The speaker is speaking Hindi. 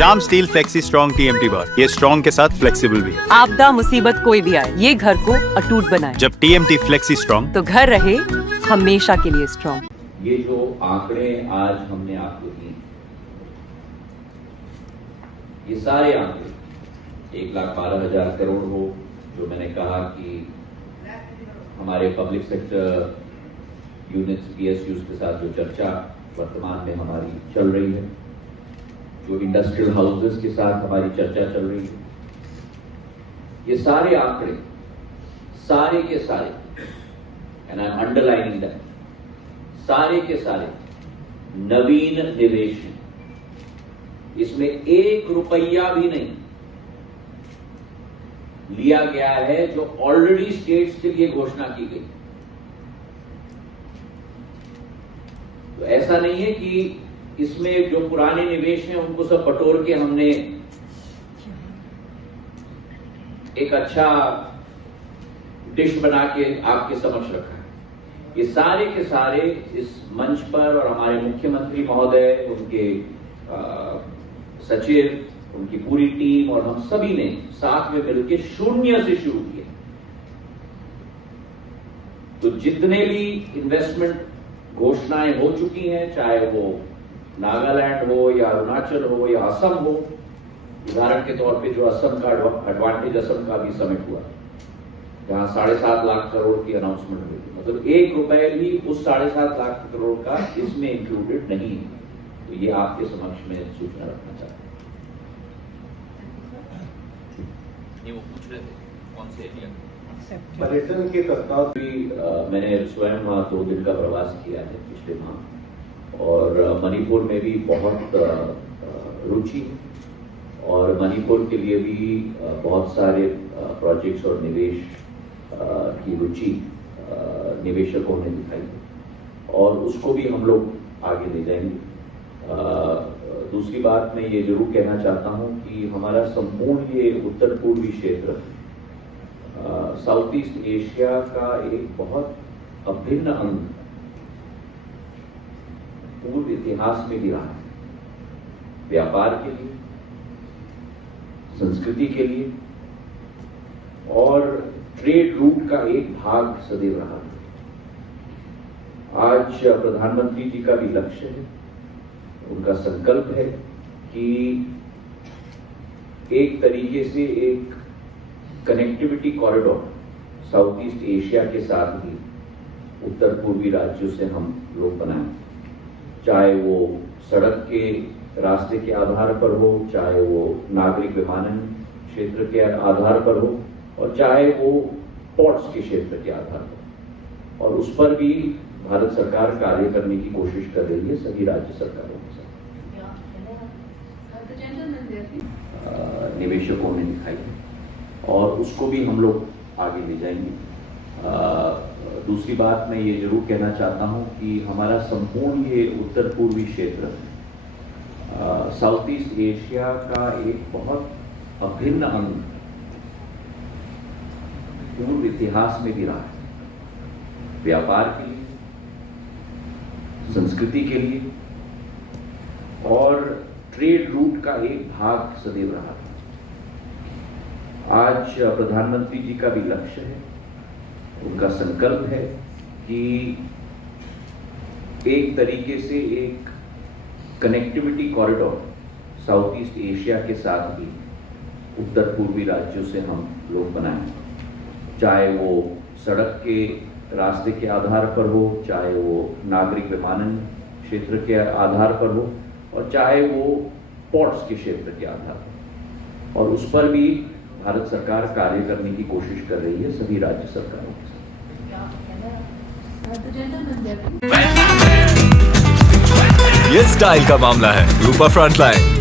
Shyam steel flexi strong TMT बार, ये स्ट्रॉन्ग के साथ फ्लेक्सिबल भी है। आपदा मुसीबत कोई भी आए, ये घर को अटूट बनाए। जब TMT फ्लेक्सी स्ट्रॉन्ग, तो घर रहे हमेशा के लिए स्ट्रॉन्ग। ये जो आंकड़े आज हमने आपको दिए, ये सारे आंकड़े 1,12,000 करोड़ हो, जो मैंने कहा कि हमारे पब्लिक सेक्टर यूनिट्स PSUs के साथ जो चर्चा वर्तमान में हमारी चल रही है, जो इंडस्ट्रियल हाउसेस के साथ हमारी चर्चा चल रही है, ये सारे आंकड़े सारे के सारे, and I am underlining that, सारे के सारे नवीन निवेश हैं। इसमें 1 रुपया भी नहीं लिया गया है जो ऑलरेडी स्टेट्स के लिए घोषणा की गई। तो ऐसा नहीं है कि इसमें जो पुराने निवेश हैं उनको सब बटोर के हमने एक अच्छा डिश बना के आपके समक्ष रखा है। ये सारे के सारे इस मंच पर, और हमारे मुख्यमंत्री महोदय, उनके सचिव, उनकी पूरी टीम और हम सभी ने साथ में मिलकर 0 से शुरू किया। तो जितने भी इन्वेस्टमेंट घोषणाएं हो चुकी हैं, चाहे वो नागालैंड हो या अरुणाचल हो या असम हो, उदाहरण के तौर पे जो असम का एडवांटेज असम का भी समिट हुआ, जहां 7.5 लाख करोड़ की अनाउंसमेंट हुई, मतलब 1 रुपए भी उस 7.5 लाख करोड़ का इसमें इंक्लूडेड नहीं है। तो ये आपके समक्ष में सूचना रखना चाहता हूं। ये वो पूछ रहे थे कौन से एरिया पर्यटन के प्रस्ताव भी मैंने स्वयं वहां 2 दिन का प्रवास किया है पिछले माह, और मणिपुर में भी बहुत रुचि, और मणिपुर के लिए भी बहुत सारे प्रोजेक्ट्स और निवेश की रुचि निवेशकों ने दिखाई, और उसको भी हम लोग आगे ले जाएंगे। दूसरी बात मैं ये जरूर कहना चाहता हूं कि हमारा संपूर्ण ये उत्तर पूर्वी क्षेत्र साउथ ईस्ट एशिया का एक बहुत अभिन्न अंग पूर्व इतिहास में भी रहा है, व्यापार के लिए, संस्कृति के लिए, और ट्रेड रूट का एक भाग सदैव रहा है। आज प्रधानमंत्री जी का भी लक्ष्य है, उनका संकल्प है कि एक तरीके से एक connectivity corridor south east Asia के साथ ही उत्तर पूर्वी राज्यों से हम लोग बनाएं, चाहे वो सड़क के रास्ते के आधार पर हो, चाहे वो नागरिक विमानन क्षेत्र के आधार पर हो, और चाहे वो पोर्ट्स के क्षेत्र के आधार पर, और उस पर भी भारत सरकार कार्य करने की कोशिश कर रही है सभी राज्य सरकारों के साथ। निवेशकों ने दिखाई है, और उसको भी हम लोग आगे ले जाएंगे। दूसरी बात मैं ये जरूर कहना चाहता हूं कि हमारा संपूर्ण ये उत्तर पूर्वी क्षेत्र साउथ ईस्ट एशिया का एक बहुत अभिन्न अंग पूर्व इतिहास में भी रहा है, व्यापार के लिए, संस्कृति के लिए, और ट्रेड रूट का एक भाग सदैव रहा है। आज प्रधानमंत्री जी का भी लक्ष्य है, उनका संकल्प है कि एक तरीके से एक connectivity corridor south east Asia के साथ ही उत्तर पूर्वी राज्यों से हम लोग बनाएं, चाहे वो सड़क के रास्ते के आधार पर हो, चाहे वो नागरिक विमानन क्षेत्र के आधार पर हो, और चाहे वो पोर्ट्स के क्षेत्र के आधार पर, और उस पर भी भारत सरकार कार्य करने की कोशिश कर रही है सभी राज्य सरकारों के साथ। ये स्टाइल का मामला है, रूपा फ्रंटलाइन।